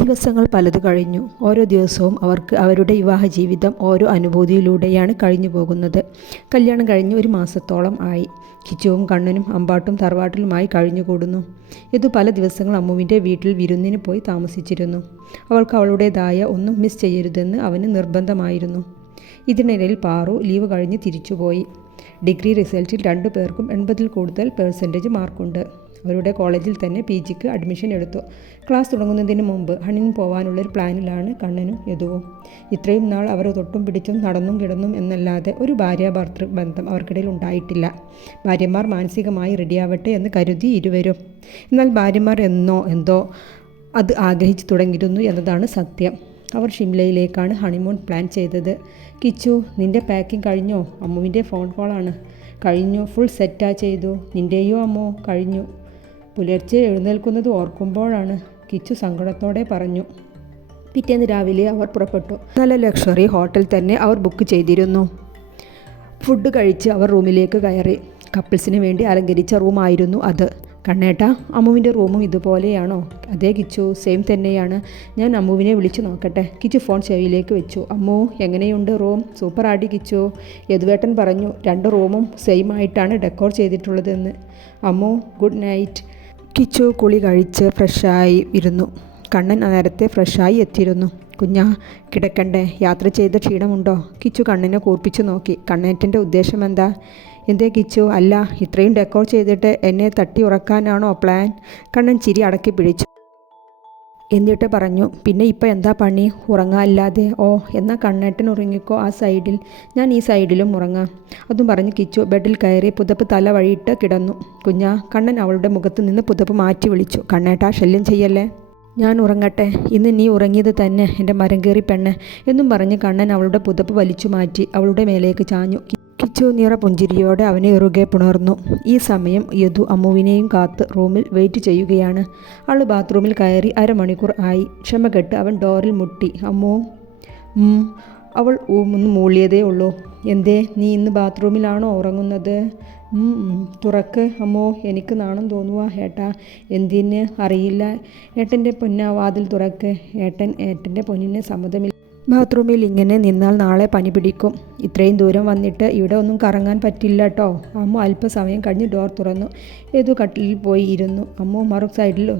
ദിവസങ്ങൾ പലത് കഴിഞ്ഞു. ഓരോ ദിവസവും അവർക്ക് അവരുടെ വിവാഹ ജീവിതം ഓരോ അനുഭൂതിയിലൂടെയാണ് കഴിഞ്ഞു പോകുന്നത്. കല്യാണം കഴിഞ്ഞ് 1 മാസത്തോളം ആയി. കിച്ചുവും കണ്ണനും അമ്പാട്ടും തറവാട്ടിലുമായി കഴിഞ്ഞുകൂടുന്നു. ഇത് പല ദിവസങ്ങൾ അമ്മുവിൻ്റെ വീട്ടിൽ വിരുന്നിന് പോയി താമസിച്ചിരുന്നു. അവൾക്ക് അവളുടേതായ ഒന്നും മിസ് ചെയ്യരുതെന്ന് അവന് നിർബന്ധമായിരുന്നു. ഇതിനിടയിൽ പാറു ലീവ് കഴിഞ്ഞ് തിരിച്ചുപോയി. ഡിഗ്രി റിസൾട്ടിൽ 2 പേർക്കും 80-ൽ കൂടുതൽ % മാർക്കുണ്ട്. അവരുടെ കോളേജിൽ തന്നെ PGക്ക് അഡ്മിഷൻ എടുത്തു. ക്ലാസ് തുടങ്ങുന്നതിന് മുമ്പ് ഹണിന് പോകാനുള്ളൊരു പ്ലാനിലാണ് കണ്ണനും യദുവും. ഇത്രയും നാൾ അവർ തൊട്ടും പിടിച്ചും നടന്നും കിടന്നും എന്നല്ലാതെ ഒരു ഭാര്യാഭർത്തൃ ബന്ധം അവർക്കിടയിൽ ഉണ്ടായിട്ടില്ല. ഭാര്യമാർ മാനസികമായി റെഡിയാവട്ടെ എന്ന് കരുതി ഇരുവരും. എന്നാൽ ഭാര്യമാർ എന്തോ അത് ആഗ്രഹിച്ചു തുടങ്ങിയിരുന്നു എന്നതാണ് സത്യം. അവർ ഷിംലയിലേക്കാണ് ഹണിമൂൺ പ്ലാൻ ചെയ്തത്. കിച്ചു, നിൻ്റെ പാക്കിംഗ് കഴിഞ്ഞോ? അമ്മുവിൻ്റെ ഫോൺ കോളാണ്. കഴിഞ്ഞു, ഫുൾ സെറ്റാ ചെയ്തു. നിൻ്റെയോ അമ്മോ? കഴിഞ്ഞു. പുലർച്ചെ എഴുന്നേൽക്കുന്നത് ഓർക്കുമ്പോഴാണ്, കിച്ചു സങ്കടത്തോടെ പറഞ്ഞു. പിറ്റേന്ന് രാവിലെ അവർ പുറപ്പെട്ടു. നല്ല ലക്ഷറി ഹോട്ടൽ തന്നെ അവർ ബുക്ക് ചെയ്തിരുന്നു. ഫുഡ് കഴിച്ച് അവർ റൂമിലേക്ക് കയറി. കപ്പിൾസിന് വേണ്ടി അലങ്കരിച്ച റൂമായിരുന്നു അത്. കണ്ണേട്ടാ, അമ്മുവിൻ്റെ റൂമും ഇതുപോലെയാണോ? അതേ കിച്ചു, സെയിം തന്നെയാണ്. ഞാൻ അമ്മുവിനെ വിളിച്ചു നോക്കട്ടെ. കിച്ചു ഫോൺ ചെവിയിലേക്ക് വെച്ചു. അമ്മു, എങ്ങനെയുണ്ട് റൂം? സൂപ്പർ ആടി കിച്ചു. യദുവേട്ടൻ പറഞ്ഞു 2 റൂമും സെയിം ആയിട്ടാണ് ഡെക്കോർ ചെയ്തിട്ടുള്ളതെന്ന്. Ammu, good night. കിച്ചു കുളി കഴിച്ച് ഫ്രഷായി ഇരുന്നു. കണ്ണൻ നേരത്തെ ഫ്രഷായി എത്തിയിരുന്നു. കുഞ്ഞാ, കിടക്കണ്ടേ? യാത്ര ചെയ്ത ക്ഷീണമുണ്ടോ? കിച്ചു കണ്ണനെ കൂർപ്പിച്ചു നോക്കി. കണ്ണേറ്റൻ്റെ ഉദ്ദേശം എന്താ? എന്തേ കിച്ചു? അല്ല, ഇത്രയും ഡെക്കോർ ചെയ്തിട്ട് എന്നെ തട്ടി ഉറക്കാനാണോ പ്ലാൻ? കണ്ണൻ ചിരി അടക്കി പിടിച്ചു. എന്നിട്ട് പറഞ്ഞു, പിന്നെ ഇപ്പം എന്താ പണി? ഉറങ്ങാല്ലാതെ. ഓ, എന്നാൽ കണ്ണേട്ടൻ ഉറങ്ങിക്കോ ആ സൈഡിൽ, ഞാൻ ഈ സൈഡിലും ഉറങ്ങാം. അതും പറഞ്ഞ് കിച്ചു ബെഡിൽ കയറി പുതപ്പ് തല വഴിയിട്ട് കിടന്നു. കുഞ്ഞാ, കണ്ണൻ അവളുടെ മുഖത്ത് നിന്ന് പുതപ്പ് മാറ്റി വിളിച്ചു. കണ്ണേട്ടാ, ശല്യം ചെയ്യല്ലേ. ഞാൻ ഉറങ്ങട്ടെ. ഇന്ന് നീ ഉറങ്ങിയത് തന്നെ എൻ്റെ മരം കയറി പെണ്ണ് എന്നും പറഞ്ഞ് കണ്ണൻ അവളുടെ പുതപ്പ് വലിച്ചു മാറ്റി അവളുടെ മേലേക്ക് ചാഞ്ഞു. കിച്ചു നിറ പുഞ്ചിരിയോടെ അവനെ ഇറുകെ പുണർന്നു. ഈ സമയം യദു അമ്മുവിനെയും കാത്ത് റൂമിൽ വെയിറ്റ് ചെയ്യുകയാണ്. അവൾ ബാത്റൂമിൽ കയറി 1/2 മണിക്കൂർ ആയി. ക്ഷമ കെട്ട് അവൻ ഡോറിൽ മുട്ടി. അമ്മു. അവൾ ഒന്ന് മൂളിയതേ ഉള്ളൂ. എന്തേ, നീ ഇന്ന് ബാത്റൂമിലാണോ ഉറങ്ങുന്നത്? തുറക്ക് അമ്മോ, എനിക്ക് നാണം തോന്നുവാ ഏട്ടാ. എന്തിന് അറിയില്ല. ഏട്ടൻ്റെ പൊന്നാ, വാതിൽ തുറക്ക്. ഏട്ടൻ്റെ പൊന്നിന് സമ്മതമില്ല. ബാത്റൂമിൽ ഇങ്ങനെ നിന്നാൽ നാളെ പനി പിടിക്കും. ഇത്രയും ദൂരം വന്നിട്ട് ഇവിടെ ഒന്നും കറങ്ങാൻ പറ്റില്ല കേട്ടോ. അമ്മു അല്പസമയം കഴിഞ്ഞ് ഡോർ തുറന്നു. ഏതു കട്ടിലിൽ പോയി ഇരുന്നു. അമ്മു മറു സൈഡിൽ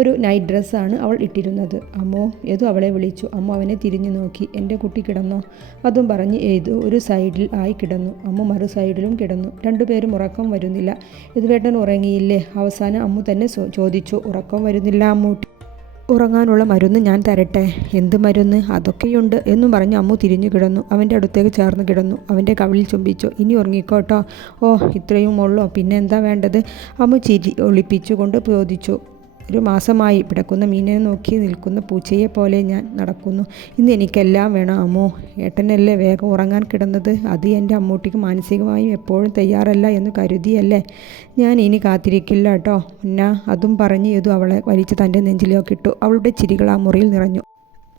ഒരു നൈറ്റ് ഡ്രസ്സാണ് അവൾ ഇട്ടിരുന്നത്. അമ്മോ, ഏതു അവളെ വിളിച്ചു. അമ്മു അവനെ തിരിഞ്ഞു നോക്കി. എൻ്റെ കുട്ടി കിടന്നോ? അതും പറഞ്ഞ് ഏതു ഒരു സൈഡിൽ ആയി കിടന്നു. അമ്മു മറു സൈഡിലും കിടന്നു. 2 പേരും ഉറക്കം വരുന്നില്ല. യദുവേട്ടൻ ഉറങ്ങിയില്ലേ? അവസാനം അമ്മു തന്നെ ചോദിച്ചു. ഉറക്കം വരുന്നില്ല അമ്മൂട്ടി. ഉറങ്ങാനുള്ള മരുന്ന് ഞാൻ തരട്ടെ? എന്ത് മരുന്ന്? അതൊക്കെയുണ്ട് എന്നും പറഞ്ഞ് അമ്മു തിരിഞ്ഞു കിടന്നു. അവൻ്റെ അടുത്തേക്ക് ചേർന്ന് കിടന്നു. അവൻ്റെ കവിളിൽ ചുംബിച്ചു. ഇനി ഉറങ്ങിക്കോട്ടോ. ഓ, ഇത്രയും ഉള്ളോ? പിന്നെ എന്താ വേണ്ടത്? അമ്മു ചിരി ഒളിപ്പിച്ചുകൊണ്ട് ചോദിച്ചു. 1 മാസമായി പിടക്കുന്ന മീനിനെ നോക്കി നിൽക്കുന്ന പൂച്ചയെ പോലെ ഞാൻ നടക്കുന്നു. ഇന്ന് എനിക്കെല്ലാം വേണം അമ്മോ. ഏട്ടനല്ലേ വേഗം ഉറങ്ങാൻ കിടന്നത്? അത് എൻ്റെ അമ്മൂട്ടിക്ക് മാനസികമായും എപ്പോഴും തയ്യാറല്ല എന്ന് കരുതിയല്ലേ? ഞാൻ ഇനി കാത്തിരിക്കില്ല കേട്ടോ മുന്ന. അതും പറഞ്ഞ് യദു അവളെ വലിച്ച് തൻ്റെ നെഞ്ചിലേക്കിട്ടു. അവളുടെ ചിരികൾ ആ മുറിയിൽ നിറഞ്ഞു.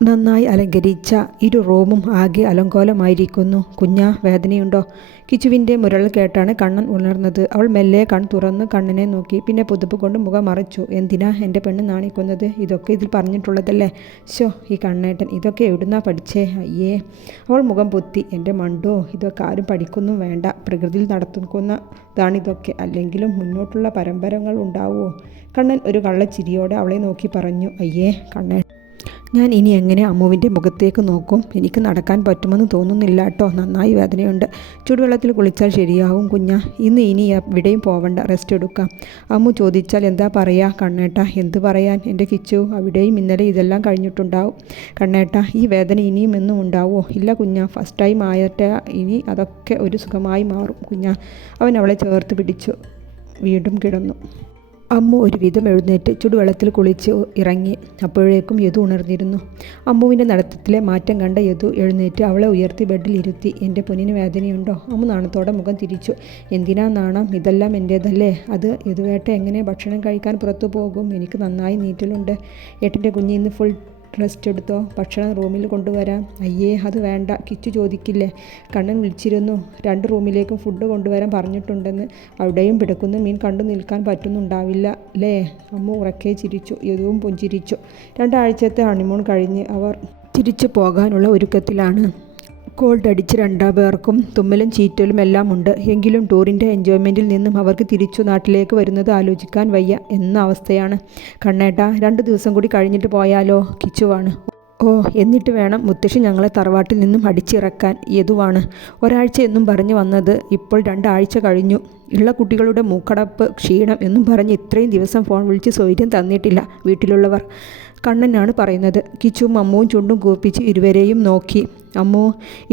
നന്നായി അലങ്കരിച്ച 2 റൂമും ആകെ അലങ്കോലമായിരിക്കുന്നു. കുഞ്ഞാ, വേദനയുണ്ടോ? കിച്ചുവിൻ്റെ മുരൾ കേട്ടാണ് കണ്ണൻ ഉണർന്നത്. അവൾ മെല്ലെ തുറന്ന് കണ്ണനെ നോക്കി. പിന്നെ പുതുപ്പ് കൊണ്ട് മുഖം മറച്ചു. എന്തിനാ എൻ്റെ പെണ്ണ് നാണിക്കുന്നത്? ഇതൊക്കെ ഇതിൽ പറഞ്ഞിട്ടുള്ളതല്ലേ? ഈ കണ്ണേട്ടൻ ഇതൊക്കെ എവിടുന്നാ പഠിച്ചേ? അയ്യേ. അവൾ മുഖം പൊത്തി. എൻ്റെ മണ്ടോ, ഇതൊക്കെ ആരും പഠിക്കൊന്നും വേണ്ട. പ്രകൃതിയിൽ നടത്തുന്നതാണിതൊക്കെ. അല്ലെങ്കിലും മുന്നോട്ടുള്ള പരമ്പരകൾ ഉണ്ടാവുമോ? കണ്ണൻ ഒരു കള്ളച്ചിരിയോടെ അവളെ നോക്കി പറഞ്ഞു. അയ്യേ കണ്ണേ, ഞാൻ ഇനി എങ്ങനെ അമ്മുവിൻ്റെ മുഖത്തേക്ക് നോക്കും? എനിക്ക് നടക്കാൻ പറ്റുമെന്ന് തോന്നുന്നില്ല കേട്ടോ. നന്നായി വേദനയുണ്ട്. ചൂടുവെള്ളത്തിൽ കുളിച്ചാൽ ശരിയാവും കുഞ്ഞാ. ഇനി എവിടെയും പോവണ്ട, റെസ്റ്റ് എടുക്കാം. അമ്മു ചോദിച്ചാൽ എന്താ പറയുക? കണ്ണേട്ട, എന്ത് പറയാൻ എൻ്റെ കിച്ചു? അവിടെയും ഇന്നലെ ഇതെല്ലാം കഴിഞ്ഞിട്ടുണ്ടാവും. കണ്ണേട്ട, ഈ വേദന ഇനിയും എന്നും ഉണ്ടാവുമോ? ഇല്ല കുഞ്ഞാ, ഫസ്റ്റ് ടൈം ആയിട്ട് ഇനി അതൊക്കെ ഒരു സുഖമായി മാറും കുഞ്ഞാ. അവൻ അവളെ ചേർത്ത് പിടിച്ചു. വീണ്ടും കിടന്നു. അമ്മു ഒരുവിധം എഴുന്നേറ്റ് ചുടുവെള്ളത്തിൽ കുളിച്ച് ഇറങ്ങി. അപ്പോഴേക്കും യദു ഉണർന്നിരുന്നു. അമ്മുവിൻ്റെ നടത്തത്തിലെ മാറ്റം കണ്ട യദു എഴുന്നേറ്റ് അവളെ ഉയർത്തി ബെഡിൽ ഇരുത്തി. എൻ്റെ പൊന്നിന് വേദനയുണ്ടോ? അമ്മു നാണത്തോടെ മുഖം തിരിച്ചു. എന്തിനാ നാണം? ഇതെല്ലാം എൻ്റേതല്ലേ? അത് യദുവേട്ട എങ്ങനെ ഭക്ഷണം കഴിക്കാൻ പുറത്തു പോകും? എനിക്ക് നന്നായി നീറ്റലുണ്ട്. ഏട്ടൻ്റെ കുഞ്ഞ് ഇന്ന് ഫുൾ റെസ്റ്റ് എടുത്തോ, ഭക്ഷണം റൂമിൽ കൊണ്ടുവരാം. അയ്യേ അത് വേണ്ട, കിച്ചു ചോദിക്കില്ലേ? കണ്ണൻ വിളിച്ചിരുന്നു, 2 റൂമിലേക്കും ഫുഡ് കൊണ്ടുവരാൻ പറഞ്ഞിട്ടുണ്ടെന്ന്. അവിടെയും പിടക്കുന്ന മീൻ കണ്ടു നിൽക്കാൻ പറ്റുന്നുണ്ടാവില്ല അല്ലേ? അമ്മു ഉറക്കെ ചിരിച്ചു. യദുവും പുഞ്ചിരിച്ചു. 2 ആഴ്ചത്തെ ഹണിമൂൺ കഴിഞ്ഞ് അവർ തിരിച്ചു പോകാനുള്ള ഒരുക്കത്തിലാണ്. കോൾഡ് അടിച്ച് 2 പേർക്കും തുമ്മലും ചീറ്റലും എല്ലാം ഉണ്ട്. എങ്കിലും ടൂറിൻ്റെ എൻജോയ്മെൻറ്റിൽ നിന്നും അവർക്ക് തിരിച്ചു നാട്ടിലേക്ക് വരുന്നത് ആലോചിക്കാൻ വയ്യ എന്ന അവസ്ഥയാണ്. കണ്ണേട്ടാ, 2 ദിവസം കൂടി കഴിഞ്ഞിട്ട് പോയാലോ? കിച്ചുവാണ്. ഓ, എന്നിട്ട് വേണം മുത്തശ്ശി ഞങ്ങളെ തറവാട്ടിൽ നിന്നും അടിച്ചിറക്കാൻ. യദുവാണ്. ഒരാഴ്ച എന്നും പറഞ്ഞു വന്നത് ഇപ്പോൾ 2 ആഴ്ച കഴിഞ്ഞു. ഉള്ള കുട്ടികളുടെ മൂക്കടപ്പ്, ക്ഷീണം എന്നും പറഞ്ഞ് ഇത്രയും ദിവസം ഫോൺ വിളിച്ച് സ്വൈര്യം തന്നിട്ടില്ല വീട്ടിലുള്ളവർ. കണ്ണനാണ് പറയുന്നത്. കിച്ചുവും അമ്മുവും ചുണ്ടും കൂപ്പിച്ച് ഇരുവരെയും നോക്കി. അമ്മു,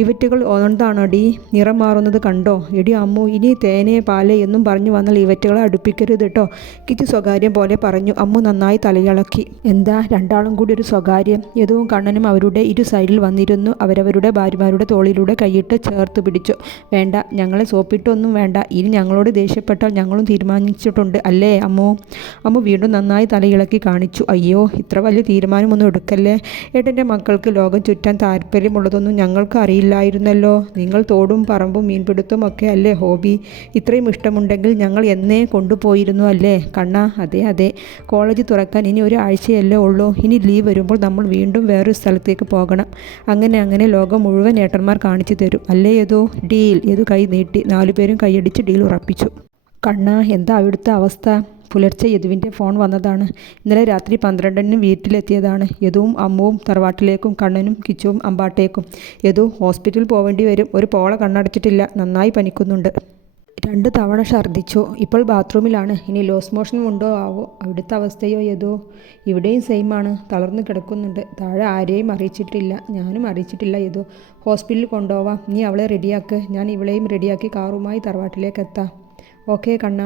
ഇവറ്റുകൾ എന്താണടി നിറം മാറുന്നത് കണ്ടോ? എടി അമ്മു, ഇനി തേനെ പാല് എന്നും പറഞ്ഞു വന്നാൽ ഇവറ്റുകളെ അടുപ്പിക്കരുത് കേട്ടോ, കിച്ചു സ്വകാര്യം പോലെ പറഞ്ഞു. അമ്മു നന്നായി തലയിളക്കി. എന്താ രണ്ടാളും കൂടി ഒരു സ്വകാര്യം? യദുവും കണ്ണനും അവരുടെ ഇരു സൈഡിൽ വന്നിരുന്നു. അവരവരുടെ ഭാര്യമാരുടെ തോളിലൂടെ കൈയിട്ട് ചേർത്ത് പിടിച്ചു. വേണ്ട, ഞങ്ങളെ സോപ്പിട്ടൊന്നും വേണ്ട. ഇനി ഞങ്ങളോട് ദേഷ്യപ്പെട്ടാൽ ഞങ്ങളും തീരുമാനിച്ചിട്ടുണ്ട് അല്ലേ അമ്മു? അമ്മു വീണ്ടും നന്നായി തലയിളക്കി കാണിച്ചു. അയ്യോ, ഇത്ര വലിയ തീരുമാനമൊന്നും എടുക്കല്ലേ. ഏട്ടൻ്റെ മക്കൾക്ക് ലോകം ചുറ്റാൻ താല്പര്യമുള്ളതൊന്നും ഞങ്ങൾക്ക് അറിയില്ലായിരുന്നല്ലോ. നിങ്ങൾ തോടും പറമ്പും മീൻപിടുത്തവും ഒക്കെ അല്ലേ ഹോബി? ഇത്രയും ഇഷ്ടമുണ്ടെങ്കിൽ ഞങ്ങൾ എന്നേ കൊണ്ടുപോയിരുന്നു അല്ലേ കണ്ണ? അതെ അതെ, കോളേജ് തുറക്കാൻ ഇനി 1 ആഴ്ചയല്ലേ ഉള്ളൂ. ഇനി ലീവ് വരുമ്പോൾ നമ്മൾ വീണ്ടും വേറൊരു സ്ഥലത്തേക്ക് പോകണം. അങ്ങനെ ലോകം മുഴുവൻ ഏട്ടന്മാർ കാണിച്ചു തരും അല്ലേ യദു? ഡീൽ. യദു കൈ നീട്ടി. 4 പേരും കൈയടിച്ച് ഡീൽ ഉറപ്പിച്ചു. കണ്ണ, എന്താ അവിടുത്തെ അവസ്ഥ? പുലർച്ചെ യദുവിൻ്റെ ഫോൺ വന്നതാണ്. ഇന്നലെ രാത്രി 12-ന് വീട്ടിലെത്തിയതാണ്. യദുവും അമ്മുവും തറവാട്ടിലേക്കും കണ്ണനും കിച്ചുവും അമ്പാട്ടേക്കും. യദു, ഹോസ്പിറ്റലിൽ പോവേണ്ടി വരും. ഒരു പോള കണ്ണടച്ചിട്ടില്ല, നന്നായി പനിക്കുന്നുണ്ട്. 2 തവണ ഛർദ്ദിച്ചു. ഇപ്പോൾ ബാത്റൂമിലാണ്. ഇനി ലോസ് മോഷൻ ഉണ്ടോ ആവോ? അവിടുത്തെ അവസ്ഥയോ യദു? ഇവിടെയും സെയിമാണ്, തളർന്നു കിടക്കുന്നുണ്ട്. താഴെ ആരെയും അറിയിച്ചിട്ടില്ല, ഞാനും അറിയിച്ചിട്ടില്ല യദു. ഹോസ്പിറ്റലിൽ കൊണ്ടുപോവാം. നീ അവളെ റെഡിയാക്ക്, ഞാൻ ഇവളെയും റെഡിയാക്കി കാറുമായി തറവാട്ടിലേക്ക് എത്താം. ഓക്കെ കണ്ണ.